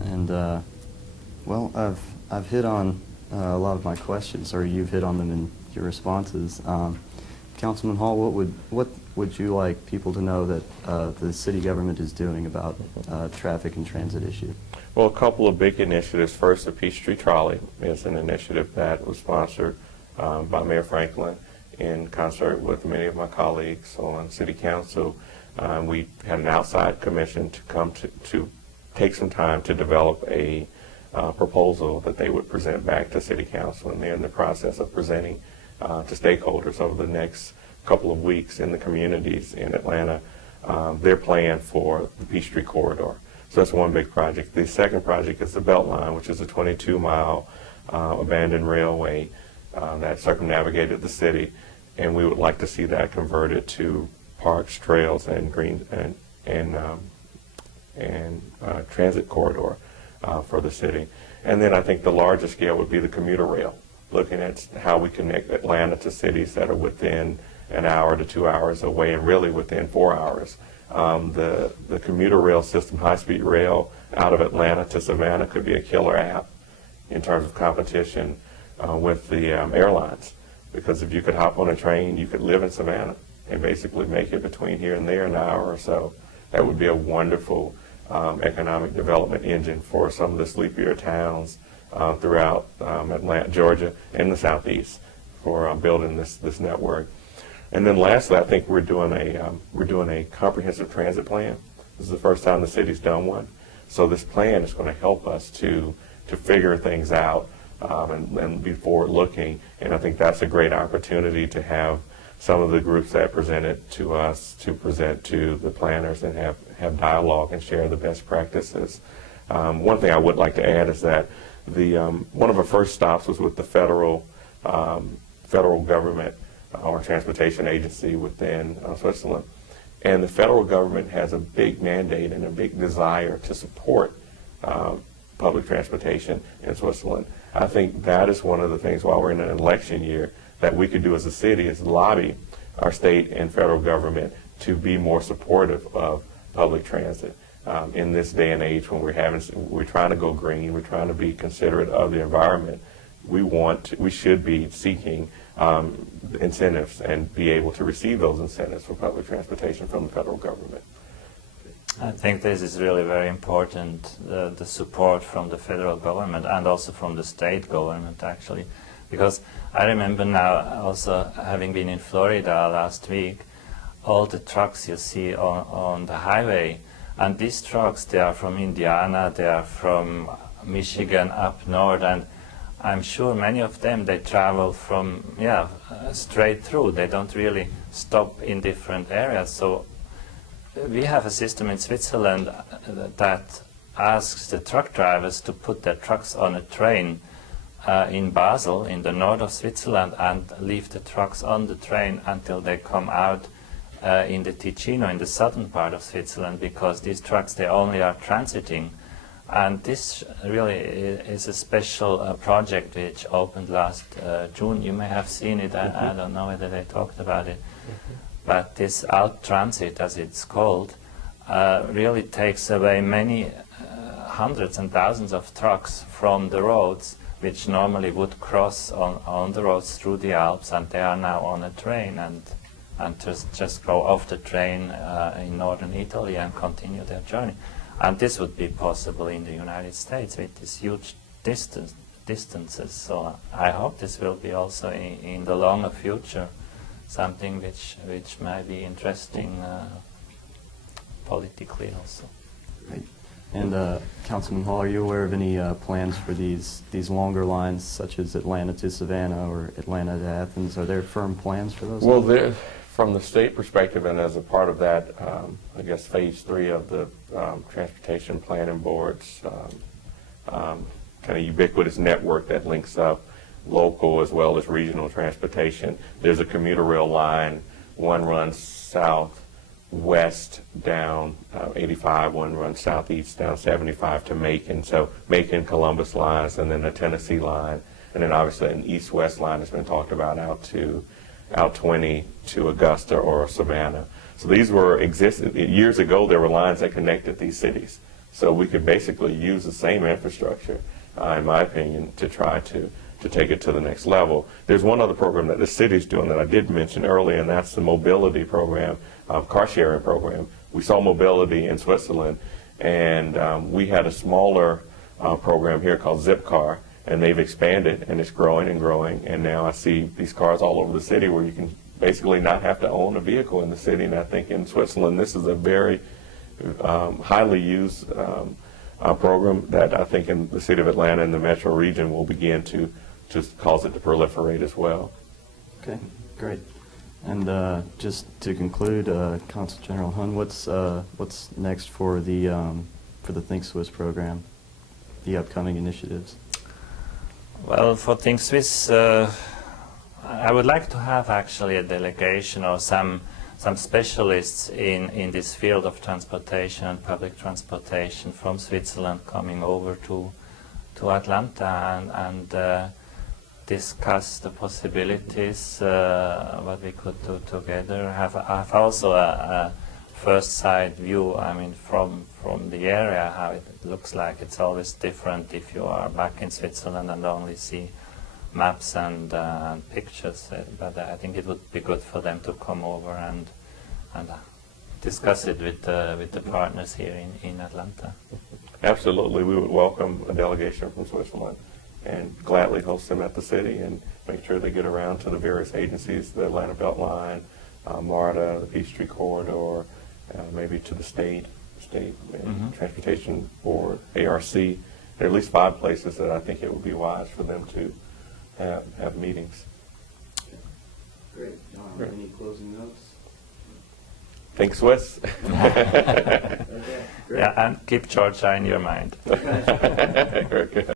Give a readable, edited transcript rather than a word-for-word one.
And well, I've hit on a lot of my questions, or you've hit on them in your responses. Councilman Hall, what would you like people to know that the city government is doing about traffic and transit issue? Well, a couple of big initiatives. First, the Peachtree Trolley is an initiative that was sponsored by Mayor Franklin in concert with many of my colleagues on City Council. We had an outside commission to come to take some time to develop a proposal that they would present back to City Council, and they're in the process of presenting to stakeholders over the next couple of weeks in the communities in Atlanta their plan for the Peachtree Corridor. So that's one big project. The second project is the Beltline, which is a 22-mile abandoned railway that circumnavigated the city, and we would like to see that converted to parks, trails, and green and transit corridor for the city. And then I think the larger scale would be the commuter rail, looking at how we connect Atlanta to cities that are within an hour to 2 hours away, and really within 4 hours. The commuter rail system, high-speed rail out of Atlanta to Savannah, could be a killer app in terms of competition with the airlines. Because if you could hop on a train, you could live in Savannah and basically make it between here and there in an hour or so. That would be a wonderful economic development engine for some of the sleepier towns throughout Atlanta, Georgia, and the Southeast for building this network. And then lastly, I think we're doing a comprehensive transit plan. This is the first time the city's done one. So this plan is going to help us to figure things out and be forward-looking. And I think that's a great opportunity to have some of the groups that presented to us to present to the planners and have dialogue and share the best practices. One thing I would like to add is that one of our first stops was with the federal government or transportation agency within Switzerland. And the federal government has a big mandate and a big desire to support public transportation in Switzerland. I think that is one of the things, while we're in an election year, that we could do as a city is lobby our state and federal government to be more supportive of public transit. In this day and age when we're trying to go green, we're trying to be considerate of the environment, we should be seeking incentives and be able to receive those incentives for public transportation from the federal government. I think this is really very important, the support from the federal government and also from the state government, actually. Because I remember now, also having been in Florida last week, all the trucks you see on the highway, and these trucks, they are from Indiana, they are from Michigan up north, and I'm sure many of them, they travel from, straight through. They don't really stop in different areas. So we have a system in Switzerland that asks the truck drivers to put their trucks on a train in Basel, in the north of Switzerland, and leave the trucks on the train until they come out in the Ticino, in the southern part of Switzerland, because these trucks, they only are transiting. And this really is a special project which opened last June. You may have seen it. I don't know whether they talked about it. But this out transit, as it's called, really takes away many hundreds and thousands of trucks from the roads, which normally would cross on the roads through the Alps, and they are now on a train and just go off the train in northern Italy and continue their journey. And this would be possible in the United States with these huge distances. So I hope this will be also in the longer future something which might be interesting politically also. Right. And Councilman Hall, are you aware of any plans for these longer lines, such as Atlanta to Savannah or Atlanta to Athens? Are there firm plans for those? Well, from the state perspective, and as a part of that, I guess phase 3 of the Transportation Planning Board's kind of ubiquitous network that links up local as well as regional transportation. There's a commuter rail line. One runs southwest down 85, one runs southeast down 75 to Macon. So Macon, Columbus lines, and then the Tennessee line. And then obviously an east-west line has been talked about out 20 to Augusta or Savannah. So these were years ago, there were lines that connected these cities. So we could basically use the same infrastructure, in my opinion, to try to take it to the next level. There's one other program that the city's doing that I did mention earlier, and that's the mobility program, car sharing program. We saw mobility in Switzerland, and we had a smaller program here called Zipcar, and they've expanded, and it's growing and growing, and now I see these cars all over the city where you can basically not have to own a vehicle in the city. And I think in Switzerland this is a very highly used program that I think in the city of Atlanta and the metro region will begin to cause it to proliferate as well. Okay, great. And just to conclude, Consul General Hunn, what's next for the Think Swiss program, the upcoming initiatives? Well, for Think Swiss, I would like to have actually a delegation or some specialists in this field of transportation and public transportation from Switzerland coming over to Atlanta and discuss the possibilities, what we could do together. Have also a first side view, I mean, from the area, how it looks like. It's always different if you are back in Switzerland and only see maps and pictures, but I think it would be good for them to come over and discuss it with the partners here in Atlanta. Absolutely, we would welcome a delegation from Switzerland and gladly host them at the city and make sure they get around to the various agencies, the Atlanta Beltline, MARTA, the Peachtree Corridor, maybe to the state Transportation Board, ARC. There are at least 5 places that I think it would be wise for them to have meetings. Great. Great. Any closing notes? Think Swiss. Okay, great. Yeah, and keep Georgia in your mind. Very good.